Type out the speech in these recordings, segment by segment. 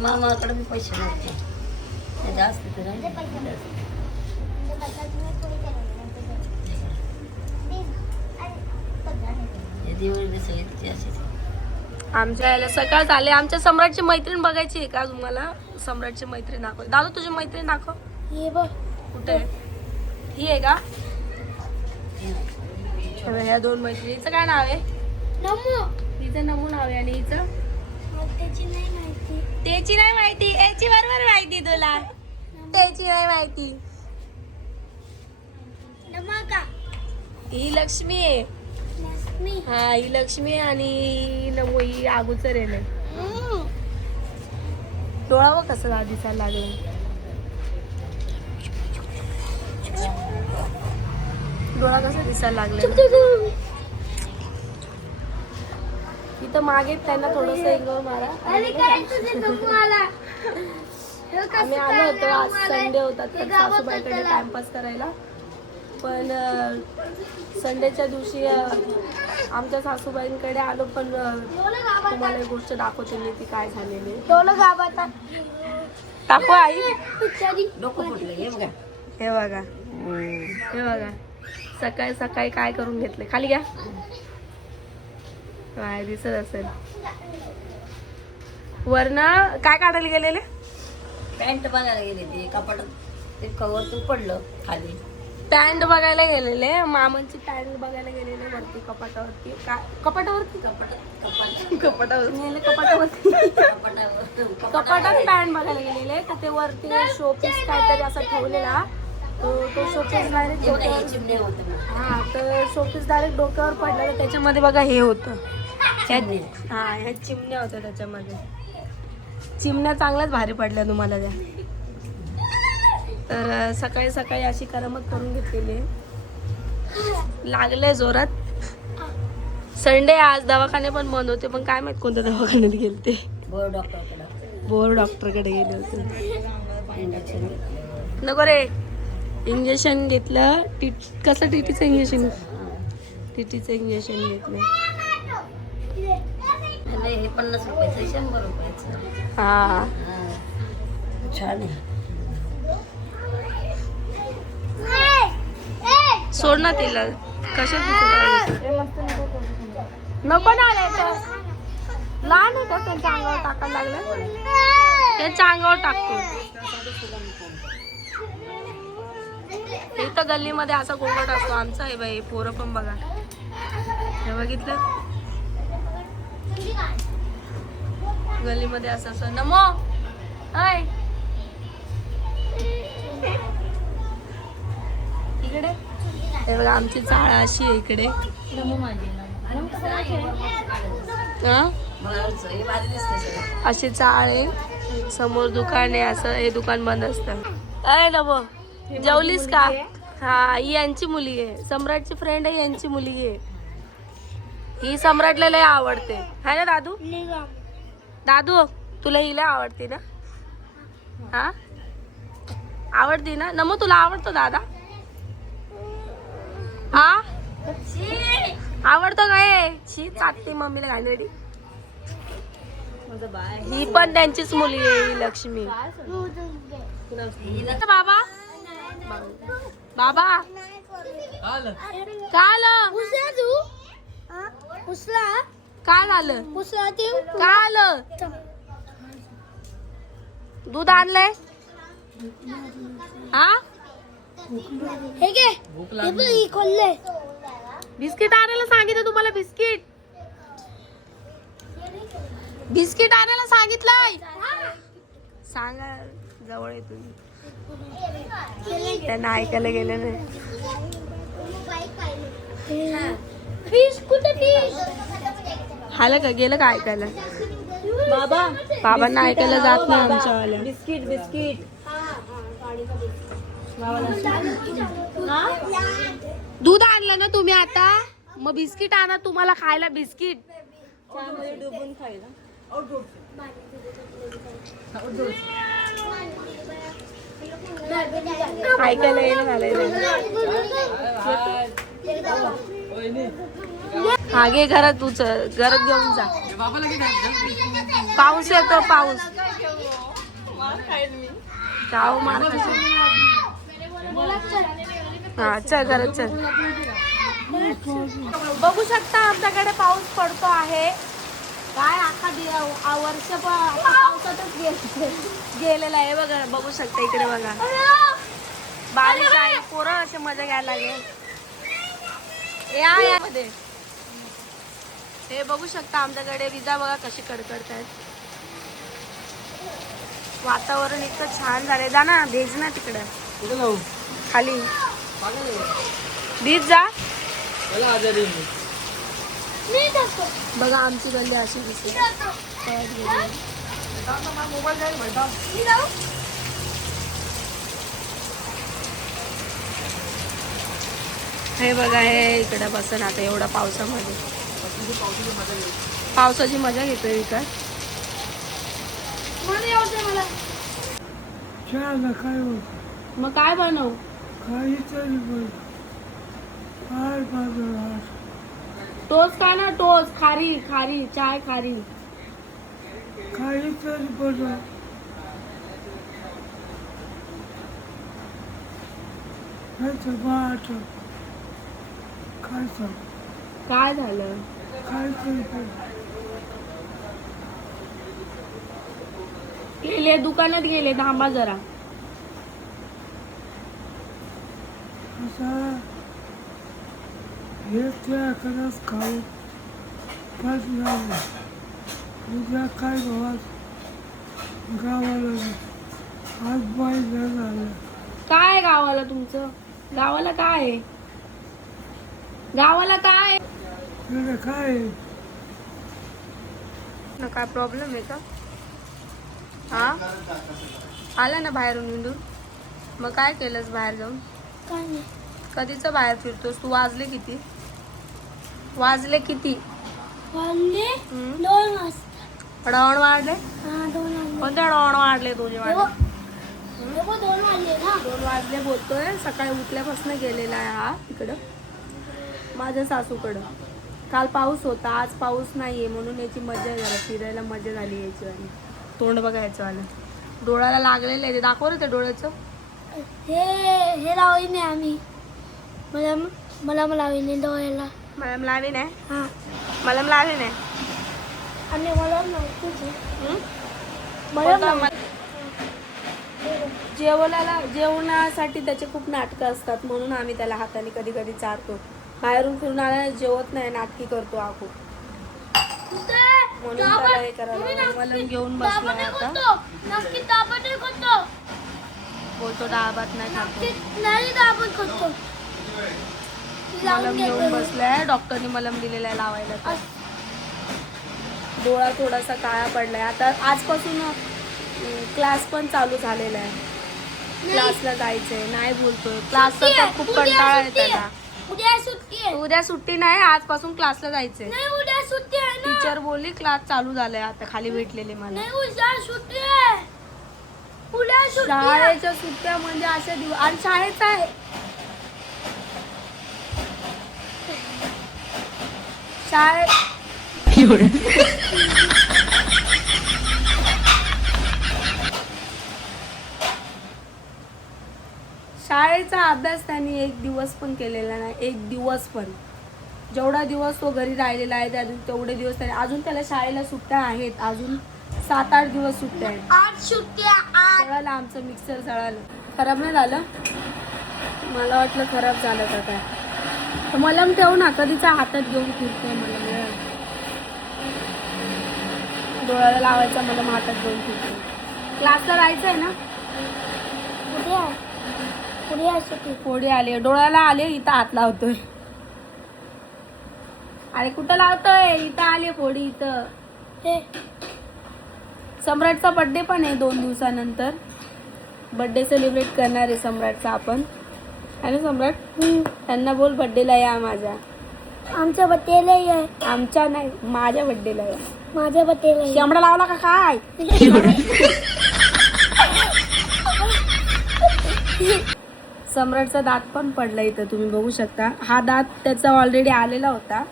मामाकडे बी पैसे नव्हते. तर. हे आमच्या याला सकाळ झाले. आमच्या सम्राटची मैत्रीण बघायची आहे का तुम्हाला सम्राटची मैत्रीण दाखव. दादा तुझी मैत्रीण दाखव. कुठे आहे? ही आहे का? हे बघ, ह्या दोन मैत्रिणीचं काय नाव आहे? हिचं नमू नाव आहे आणि हिचं? त्याची नाही माहिती. याची बरोबर माहिती तुला. त्याची नाही माहिती. ही लक्ष्मी आहे. हा ही लक्ष्मी आणि नमू ही अगोचर आहे. ना डोळा बघ कसं दिसायला लागलं? डोळा कसा दिसायला लागला? इथं मागे त्यांना थोडस मारा. आम्ही आलो होतो आज संडे होता तर सासूबाईकडे टाइमपास करायला. पण संडेच्या दिवशी आमच्या सासूबाईंकडे आलो पण तुम्हाला एक गोष्ट दाखवते मी ती काय झालेली. टाकू आई. डोकं फुटलं हे बघा. हे बघा. हे बघा. सकाळी सकाळी काय करून घेतले खाली घ्या. काय दिसत असेल. वरन काय काढायला गेलेले? पॅन्ट बघायला गेले ते कपाटात ते कवर तू पडलं खाली. पॅन्ट बघायला गेलेले मामांची पॅन्ट बघायला गेलेले वरती कपाटावरती. काय? कपाटावरती? कपाटात कपाट कपाटावरती. कपाटात पॅन्ट बघायला गेलेले तर ते वरती शोपीस काहीतरी असा ठेवलेला. तो तो शोपीस डायरेक्ट. हा तर शोपीस डायरेक्ट डोक्यावर पडला तर त्याच्यामध्ये बघा हे होतं. हा ह्या चिमण्या होत्या त्याच्यामध्ये चिमण्या चांगल्याच भारी पडल्या तुम्हाला त्या. तर सकाळी सकाळी अशी करामत करून घेतलेली आहे. लागले जोरात. संडे आज दवाखाने पण बंद होते पण काय माहीत कोणत्या दवाखान्यात गेलते. बोर डॉक्टरकडं. बोर डॉक्टरकडे गेले होते. नको रे. इंजेक्शन घेतलं टी कसं टीटीचं इंजेक्शन? टीटीचं इंजेक्शन घेतलं. हे पन्नास रुपयाचं शंभर रुपयाचं. हा. हा. छान आहे. सोड ना तिला. कशात नको ना लहान का त्यांच्या अंगावर टाकायला लागलं त्यांच्या अंगावर टाकतो. इथं गल्लीमध्ये असा गोंगट असतो आमचा आहे बाई पोरं पण बघा. हे बघितलं? गल्लीमध्ये असं असं. नमो. हाय. इकडे? हे बघा आमची चाळ अशी आहे इकडे. अशी चाळ आहे. समोर दुकान आहे असं हे दुकान बंद असतं. अय नव जेवलीस का? हा ही यांची मुलगी आहे. सम्राटची फ्रेंड आहे यांची मुलगी आहे. ही सम्राटला लय आवडते. है ना दादू? दादू तुला ही लय आवडते ना? हा? आवडते ना? नमो तुला आवडतो दादा? हा? आवडतो काय शी चाटते मम्मीला घाणेरडी. ही पण त्यांचीच मुलगी आहे ही लक्ष्मी. बाबा? बाबा? काय आलं काय झालं? काय आलं? दूध आणलंय? हा? बिस्किट आणायला सांगितलं तुम्हाला बिस्किट. बिस्किट आणायला सांगितलंय. सांगा जवळ तुम्ही त्यांना ऐकायला गेलं नाही. आलं का? गेलं का ऐकायला? बाबा बाबांना ऐकायला जात नाही आमच्यावाल्या. Biscuit biscuit. दूध आणलं ना तुम्ही आता? मग बिस्किट आणा तुम्हाला खायला बिस्किट. डुबून खायला ऐकायला झालंय हा घे घरात तूच घरात घेऊन जा. पाऊस येतो पाऊस. जाऊ मार हा चल घरात चल. बघू शकता आमच्याकडे पाऊस पडतो आहे. काय आखा वर्ष पावसातच गेलेला आहे बघा बघू शकता इकडे बघा. बारीक आहे पोरं असे मजा घ्यायला लागेल. या यामध्ये हे बघू शकता आमच्याकडे विजा बघा कशी कडकडत आहेत वातावरण इतकं छान झालंय. जा ना भेज ना तिकडे. खाली. भीज जा. बघा आमची गल्ली अशी दिसते हे बघा हे इकडे बसन आता एवढा पावसामध्ये. पावसाची मजा घेतोय विकास चहाला काय होत मग काय बनवू? काहीतरी बोल काय टोस का ना टोस खारी खारी. चाय खारी. काहीतरी बनव नाही बाट काय सांग काय झालं? बोल गेले दुकानात गेले थांबा जरा. असा. हे त्या करत खाऊ. पाच झालं उद्या काय गावाला. आज झालं काय गावाला तुमचं? गावाला काय आहे? गावाला काय? काय? ना काय प्रॉब्लेम आहे का? हा? आला ना बाहेरून निंदून? मग काय केलंस बाहेर जाऊन? कधीच बाहेर फिरतोस? तू वाजले किती? वाजले किती? हम्म? डॉन वाढले? कोणते डॉन वाढले? तुझे वाढले. दोन वाजले बोलतोय. सकाळी उठल्यापासून गेलेला आहे हा इकडं. माझ्या सासूकडं. काल पाऊस होता आज पाऊस नाहीये म्हणून याची मजा आहे जरा फिरायला मजा झाली याची आणि तोंड बघायचं आलं. डोळ्याला लागलेलं आहे ते. दाखव रे ते डोळ्याचं. हे हे लावली आम्ही. मला मला लावली डोळ्याला. मलम लावी नाही हा. मलम लावी नाही आणि मला? मला मल- जेवणाला जेवणासाठी त्याचे खूप नाटकं असतात म्हणून आम्ही त्याला हाताने कधी कधी चारतो. बाहेरून फिरून आल्याने जेवत नाही नाटकी करतो हा खूप. म्हणून त्याला हे करायला. मलम घेऊन बसलाय आता. बोलतो डाळ भात नाही खातो मलम घेऊन बसलाय. डॉक्टरने मलम दिलेला आहे लावायला. डोळा थोडासा काळा पडलाय. आता आजपासून क्लास पण चालू झालेला आहे. क्लासला जायचंय. नाही बोलतोय. क्लासचा तर खूप कंटाळा आहे. त्याला. उद्या सुट्टी आहे. उद्या सुट्टी नाही आजपासून क्लासला जायचंय. नाही उद्या सुट्टी आहे ना. टीचर बोलली क्लास चालू झालाय आता खाली भेटलेली मला. नाही उद्या सुट्टी आहे. उद्या सुट्टी आहे. शाळेच्या सुट्ट्या म्हणजे अशा दिवस आणि शाळेचा आहे. शाळे शाळेचा अभ्यास त्यांनी एक दिवस पण केलेला नाही एक दिवस पण. जेवढा दिवस तो घरी राहिलेला आहे त्या तेवढे दिवस त्याने अजून त्याला शाळेला सुट्ट्या आहेत अजून सात आठ दिवस सुट्ट्या आहेत. आज सुट्टी आहे आज जळालं आमचं मिक्सर जळालं. खराब नाही झालं? मला वाटलं खराब झालं का काय? तर मलम ठेवू ना कधीचा हातात घेऊन फिरतोय मलम. डोळ्याला लावायचा मलम हातात घेऊन फिरतोय. क्लासला जायचं आहे ना? सुट्टी फोडी आले. डोळ्याला आले इथं हात लावतोय. अरे कुठं लावतोय? इथं आले फोडी इथं. हे. सम्राटचा बड्डे पण आहे दोन दिवसानंतर. बड्डे सेलिब्रेट करणार आहे सम्राटचा आपण. आहे ना सम्राट? त्यांना बोल बड्डेला या माझ्या. आमच्या बड्डेला आहे आमच्या नाही माझ्या बड्डेला या. माझ्या बड्डेला शेंबडा लावला का काय? सम्राटचा दात पण पडला इथं तुम्ही बघू शकता. हा दात त्याचा ऑलरेडी आलेला होता.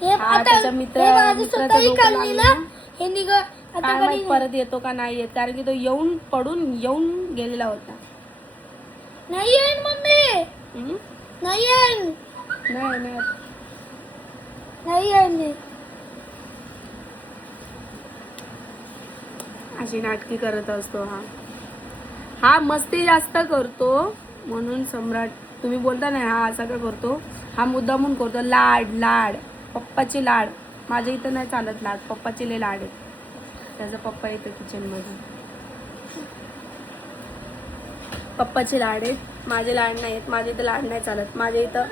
हे हा, आता त्याचा मित्र- हे माझं मित्राचं स्वतःही डोकं काढलेलं लागलं. हे निघ काय माहीत परत येतो का नाही येत कारण की तो येऊन पडून येऊन गेलेला होता. नाही येईन मम्मी? हम्म? नाही येईन नाही नाही. नाही येईन अशी नाटकी करत असतो हा. हा मस्ती जास्त करतो. म्हणून सम्राट तुम्ही बोलता नाही हा असा का करतो? हा मुद्दामून करतो लाड लाड पप्पाचे लाड. माझ्या इथं नाही चालत लाड पप्पाचे लय लाड आहेत. त्याचा पप्पा येतो किचनमध्ये पप्पाचे लाड आहेत माझे लाड नाही आहेत माझे इथं लाड नाही चालत. माझ्या इथं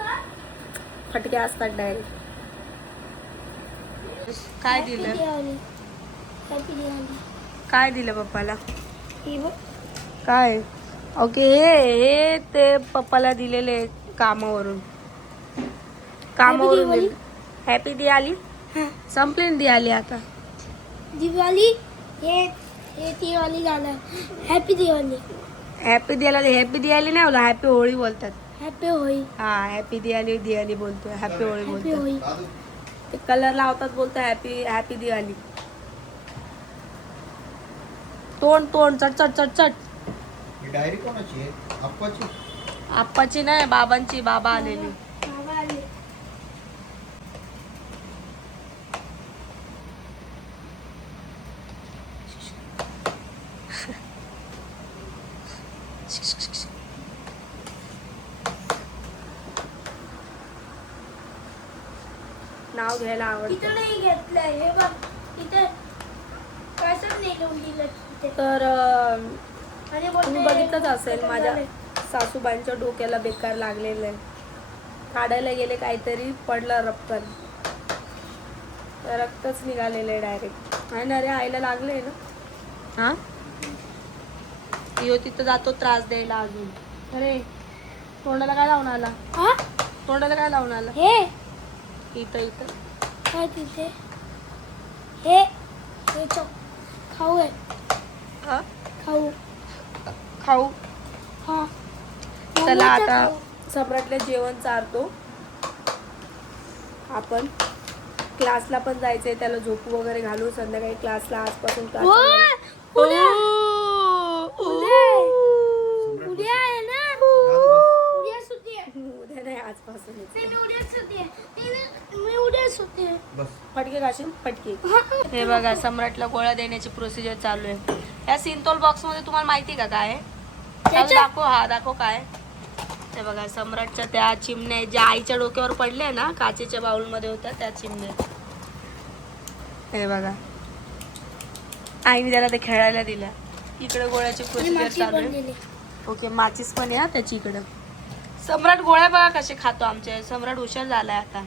फटके असतात डायरेक्ट काय दिलं? काय दिलं पप्पाला? काय? ओके हे हे ते पप्पाला दिलेले कामावरून. कामावरून दिवाळी. हॅपी दिवाळी? संपली ना दिवाळी आता. दिवाळी? हे हे दिवाळी झालं. Happy Diwali. Happy Diwali happy Diwali नाही बोला हॅपी होळी बोलतात. हॅपी होळी. हा हॅपी दिवाळी दिवाळी बोलतोय हॅपी होळी हॅपी बोलतो होळी. ते कलर लावतात बोलतो हॅपी हॅपी दिवाळी. तोंड तोंड चट चट चट चट. ही डायरी कोणाची आहे? अप्पाची आप्पाची नाही बाबांची. बाबा आलेली. बाबा आले. नाव घ्यायला आवडतं. इथं नाही घेतलंय. हे बघ इथे. कसं दिलं तिथे? तर अं, तुम्ही बघितलंच असेल माझ्या. सासूबाईंच्या डोक्याला बेकार लागलेलं आहे. काढायला गेले काहीतरी पडलं रक्कन. रक्तच निघालेलं आहे डायरेक्ट आहे ना रे आईला लागले ना? हा? यो तिथं जातो त्रास द्यायला अजून. अरे तोंडाला काय लावून आला? हा? तोंडाला काय लावून आला? हे? इथं इथं. काय तिथे? हे खाऊ आहे. हा? खाऊ. खाऊ. हा. चला आता. सम्राटला जेवण चारतो. आपण क्लासला पण जायचंय त्याला झोपू वगैरे घालू. संध्याकाळी क्लासला आजपासून. उद्या नाही आजपासून हा. बघा सम्राटला गोळ्या देण्याची प्रोसिजर चालू आहे. या सिंतोल बॉक्समध्ये तुम्हाला माहिती का काय? दाखव हा दाखव काय. हे बघा सम्राटच्या त्या चिमण्या ज्या आईच्या डोक्यावर पडल्या ना काचेच्या बाउलमध्ये होत्या त्या चिमण्या. हे बघा. आईने त्याला ते खेळायला दिल्या. इकडे गोळ्याची प्रोसिजर चालू आहे. ओके माचीस पण हा त्याची इकडं. सम्राट गोळ्या बघा कसे खातो आमचे. सम्राट हुशार झालाय आता.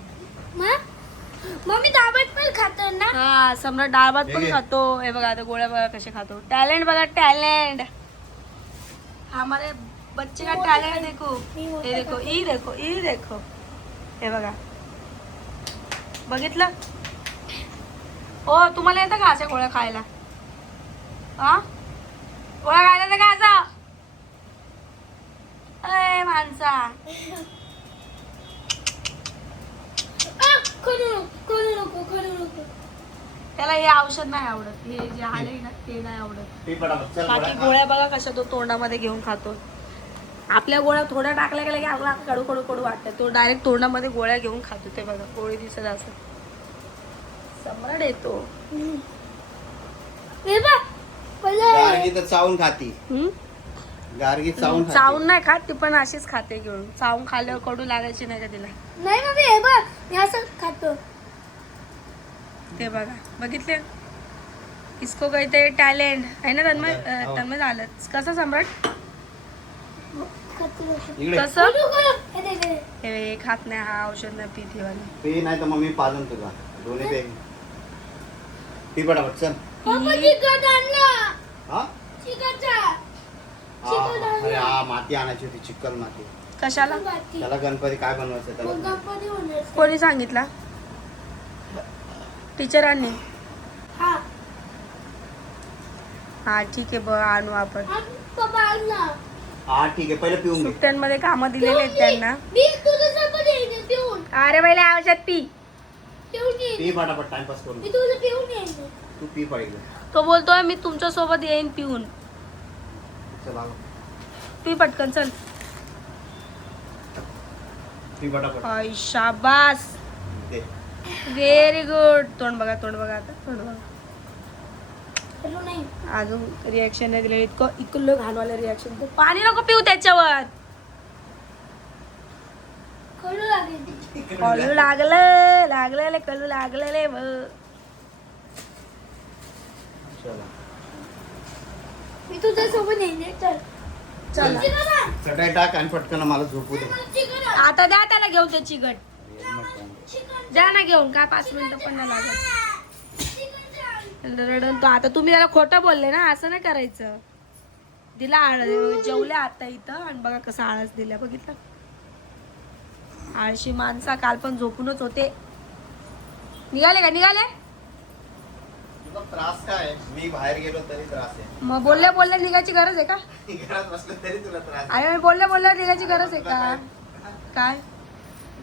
मा? मम्मी दाबट पण खातो ना? हा सम्राट डाळ भात हे पण. खातो. हे बघा आता गोळ्या बघा कसे खातो. टॅलेंट बघा टॅलेंट. हमारे बच्चे का टॅलेंट देखो. हे देखो ई देखो ई देखो. हे बघा. बघितलं? ओ तुम्हाला येतं का अशा गोळ्या खायला? हा गोळ्या खायला येतं का असं? अय माणसा आ, करू नको करू नको करू नको. त्याला हे औषध नाही आवडत. हे जे आले ना ते नाही आवडत. ती पटापट चल बाकी गोळ्या गोळ्या बघा कशा तो तोंडामध्ये घेऊन खातो. आपल्या गोळ्या थोड्या टाकल्या गेल्या की आपला कडू कडू कडू वाटतं. तो डायरेक्ट तोंडामध्ये गोळ्या घेऊन खातो ते बघा. गोळी दिसत असं. सम्राट येतो हे बघ चावून खाती. हम्म? गार्गी चावून खाती. चावून नाही खात ती पण अशीच खाते घेऊन. चावून खाल्ल्यावर कडू लागायची नाही का तिला? नाही मम्मी हे बघ मी असं खातो. ते बघा बघितले? इसको कहते टॅलेंट आहे ना तन्मय? अं, हो. तन्मय झालं. कसं सम्राट? खातो. नको. इकडे. कसं. हे दे, दे, दे. हे खात नाही हा औषध नाही पित हे वालं. पे नाही तर मग मी पाजून तुझा दोन्ही पे ती पटापट चल. पप्पा चिकट आणला. हा? चिकटचा. हा, हा. अरे हा माती आणायची होती माती. कशाला. त्याला गणपती काय बनवायचं मग त्याला? गणपती होणार. कोणी सांगितला? टीचरांनी? हा. हा ठीक आहे बघ आणू आपण. हा, हा ठीक आहे पहिले पिऊन घे. सुट्ट्यांमध्ये कामं दिलेले आहेत त्यांना. अरे पहिले औषध पी. टाइमपास करून तू पी पहिले तो बोलतोय मी तुमच्यासोबत येईन पिऊन. चल. आलो. पी पटकन चल. शाबास. दे. व्हेरी गुड तोंड बघा तोंड बघा आता तोंड बघा. अजून रिॲक्शन नाही दिलं इतकं इकडलं घाणवालं रिॲक्शन पाणी नको पिऊ त्याच्यावर. कळू लागेल. कळू लागलं लागलेले कळू लागलेले ब. मी तुझ्या सोबत येईन चल. चला. चटाई टाक आणि पटकन मला झोपू दे. आता द्या त्याला घेऊन ते चिकट. द्या ना घेऊन काय पाच मिनिटं पण नाही लागत. रडन तो. आता तुम्ही त्याला खोटं बोलले ना असं नाही करायचं. दिला आळ जेवल्या आता इथं आणि बघा कसं आळस दिल्या बघितलं? आळशी माणसा काल पण झोपूनच होते. निघाले का? निघाले? त्रास काय? मी बाहेर गेलो तरी त्रास आहे. मग बोलल्या बोलल्या निघायची गरज आहे का? घरात बसलो तरी तुला त्रास आहे. अरे मी बोलल्या बोलल्या निघायची गरज आहे का? काय?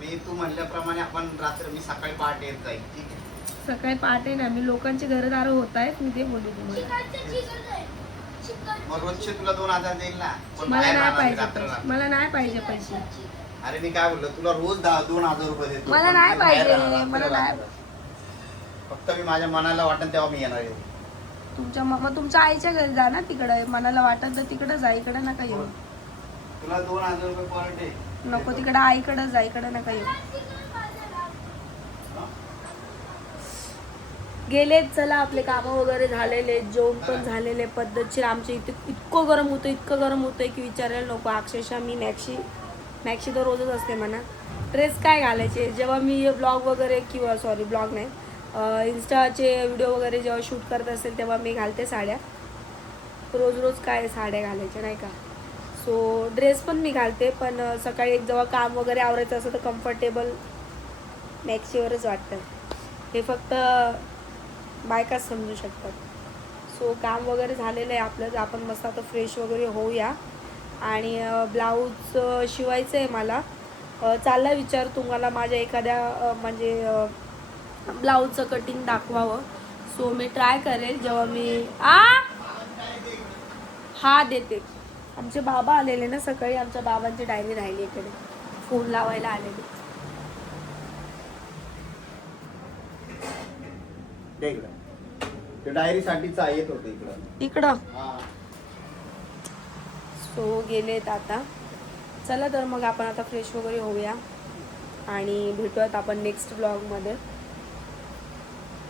मी तू म्हणल्याप्रमाणे आपण रात्री मी सकाळी पहाटे येत जाईल. ठीक आहे? सकाळी पहाटे ना मी लोकांची घरदार होत आहेत मी ते बोलले तुम्हाला. मग रोजचे तुला दोन हजार देईल ना? पण मला बाहेर नाही राहणार मी पाहिजे पैसे. मला नाही पाहिजे पैसे. अरे मी काय बोललो? तुला रोज दहा दोन हजार रुपये देतो. मला पण नाही मी बाहेर पाहिजे, राहणार मला नाही. फक्त मी माझ्या मनाला वाटेल तेव्हा मी येणार आहे. तुमच्या मग तुमच्या आईच्या घरी जा ना तिकडं. मनाला वाटत तर तिकडं जा इकडं नका येऊ. तुला दोन हजार रुपये पर डे नको तिकडं आईकडं जा इकडं नका येऊ. गेलेत चला आपले कामं वगैरे झालेले जेवण पण झालेले पद्धतशीर आमच्या इथे इतकं गरम होतं इतकं गरम होतं की विचारायला नको. अक्षरशः मी मॅक्सी मॅक्सी तर रोजच असते म्हणा. ड्रेस काय घालायचे? जेव्हा मी ब्लॉग वगैरे किंवा सॉरी ब्लॉग नाही. इन्स्टाचे व्हिडिओ वगैरे जेव्हा शूट करत असेल तेव्हा मी घालते साड्या. रोज रोज काय साड्या घालायच्या नाही का? सो ड्रेस पण मी घालते पण सकाळी एक जेव्हा काम वगैरे आवरायचं असं तर कम्फर्टेबल मॅक्सीवरच वाटतं. हे फक्त बायकाच समजू शकतात. सो काम वगैरे झालेलं आहे आपलं आपण मस्त आता फ्रेश वगैरे होऊया. आणि ब्लाऊज शिवायचं आहे मला. चालला विचार तुम्हाला माझ्या एखाद्या म्हणजे ब्लाऊजचं कटिंग दाखवावं. सो मी ट्राय करेल. जेव्हा मी आ? हा देते. आमचे बाबा आलेले ना सकाळी. आमच्या बाबांची डायरी राहिली इकडे. फोन लावायला आलेले. ते डायरीसाठीच येत होतं इकडं. इकडं? सो गेलेत आता. चला तर मग आपण आता फ्रेश वगैरे होऊया. आणि भेटूयात आपण नेक्स्ट ब्लॉगमध्ये